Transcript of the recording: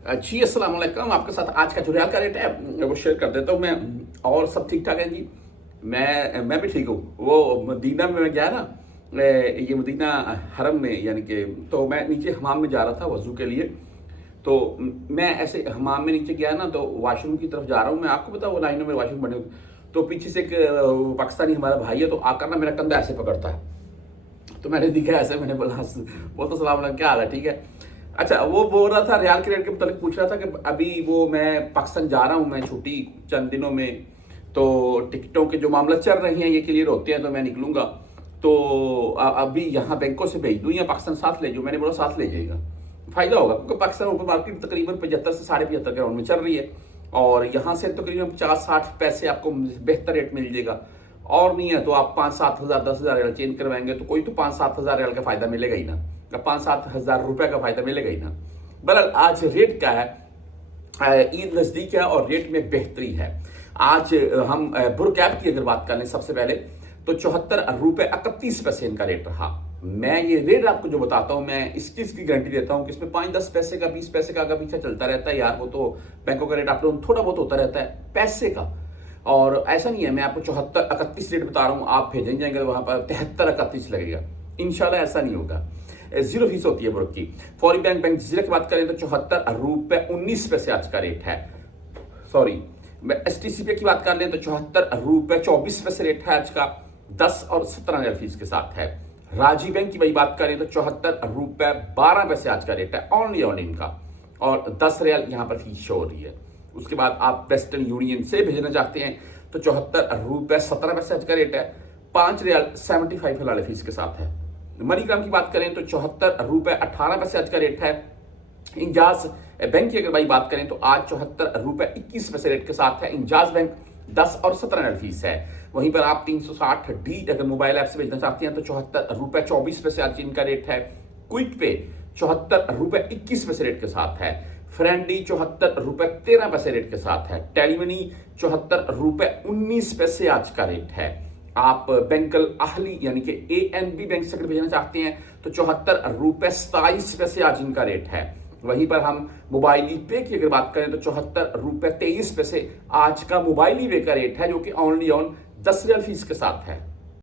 जी अस्सलाम वालेकुम। आपके साथ आज का जो रियाल का रेट है वो शेयर कर देता हूँ मैं। और सब ठीक ठाक है जी। मैं भी ठीक हूँ। वो मदीना में मैं गया ना, ये मदीना हरम में, यानी कि तो मैं नीचे हमाम में जा रहा था वज़ू के लिए। तो मैं ऐसे हमाम में नीचे गया ना, तो वॉशरूम की तरफ जा रहा हूँ मैं। आपको पता है वो लाइनों में वॉशरूम बने हुए। तो पीछे से एक पाकिस्तानी हमारा भाई है, तो आकर ना मेरा कंधा ऐसे पकड़ता है। तो मैंने दिखा ऐसे, मैंने बोलता सलाम अलैकुम, क्या हाल है, ठीक है। अच्छा, वो बोल रहा था रियाल के रेट के मुताबिक, पूछ रहा था कि अभी वो मैं पाकिस्तान जा रहा हूँ, मैं छुट्टी चंद दिनों में, तो टिकटों के जो मामला चल रहे हैं ये क्लियर होते हैं तो मैं निकलूंगा। तो अभी यहाँ बैंकों से भेज दूँ या पाकिस्तान साथ ले जाऊँ। मैंने बोला साथ ले जाएगा, फायदा होगा, क्योंकि पाकिस्तान ओपन मार्केट तकरीबन 75 से 75.5 के राउंड में चल रही है, और यहाँ से तकरीबन 50-60 पैसे आपको बेहतर रेट मिल जाएगा। और नहीं है तो आप 5-7 हज़ार 10 हज़ार रियाल चेंज करवाएंगे तो कोई तो 5-7 हज़ार रियाल का फायदा मिलेगा ही ना, 5-7 हज़ार रुपए का फायदा मिलेगा ही ना। बहरहाल आज रेट क्या है, ईद नजदीक है और रेट में बेहतरी है। आज हम बुर कैप की अगर बात कर लें सबसे पहले, तो 74 रुपए 31 पैसे इनका रेट रहा। मैं ये रेट आपको जो बताता हूं, मैं इस चीज की गारंटी देता हूं कि इसमें 5-10 पैसे का 20 पैसे का आगे पीछे चलता रहता है यार। वो तो बैंकों का रेट आप लोग थोड़ा बहुत होता रहता है पैसे का, और ऐसा नहीं है। मैं आपको 74-31 रेट बता रहा हूं, आप भेजने जाएंगे तो वहां पर 73-31 लगेगा। इंशाल्लाह ऐसा नहीं होगा। 0 फीस होती है बुरक की। फौरी बैंक जीरा की बात करें तो 74 रुपए 19 पैसे आज का रेट है। सॉरी, STCP की बात कर लें तो 74 रुपए 24 पैसे रेट है आज का। 10 और 17 रियाल फीस के साथ है। राजी बैंक की भाई बात करें तो 74 रुपए 12 पैसे आज का रेट है ओनली इनका, और 10 रियाल यहाँ पर फीस शो हो रही है। उसके बाद आप वेस्टर्न यूनियन से भेजना चाहते हैं तो 74 रुपए 17 पैसे आज का रेट है। 5 रियाल 75 फिलहाल फीस के साथ है। मनीग्राम की बात करें तो 74 रुपए 18 पैसे आज का रेट है। इंजाज बैंक की अगर भाई बात करें तो आज 74 रुपए 21 पैसे रेट के साथ है। इंजाज बैंक 10 और 17 रियाल फीस है। वहीं पर आप 360D अगर मोबाइल ऐप से भेजना चाहते हैं तो 74 रुपए 24 पैसे आज इनका रेट है। क्विक पे 74 रुपए 21 पैसे रेट के साथ है। फ्रेंडी 74 रुपए 13 पैसे रेट के साथ है। टेलीमनी 74 रुपए 19 पैसे आज का रेट है। आप बैंकल आहली यानी कि ANB बैंक से अगर भेजना चाहते हैं तो 74 रुपए 27 पैसे आज इनका रेट है। वहीं पर हम मोबाइल पे की अगर बात करें तो 74 रुपए 23 पैसे आज का मोबाइल पे का रेट है, जो कि ओनली ऑन 10 रियाल फीस के साथ है।